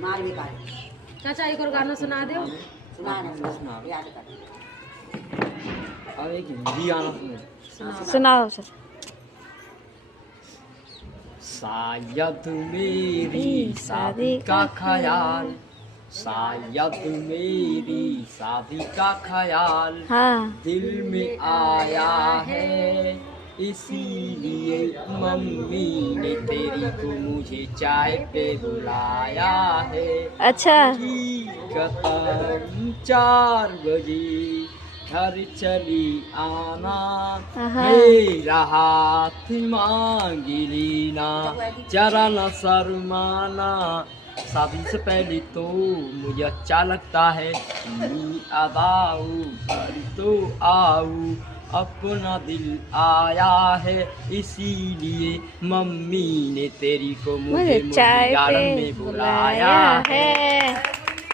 मार भी काट चाचा एक और गाना सुना दो। सुना सुना। याद कर अब एक हिंदी गाना सुनो। सुनाओ सर। शायद मेरी शादी का ख्याल, शायद मेरी शादी का ख्याल हाँ। दिल में आया है, इसीलिए मम्मी ने तेरी को मुझे चाय पे बुलाया है। अच्छा। कि कतम 4 बजे घर चली आना, हाँ। मेरा हाथ मांगी लेना, जरा न शर्माना। शादी से पहले तो मुझे अच्छा लगता है, अदाऊ तो आऊ, अपना दिल आया है, इसीलिए मम्मी ने तेरी को मुझे चाय गार्डन पे में बुलाया बुलाया है। है।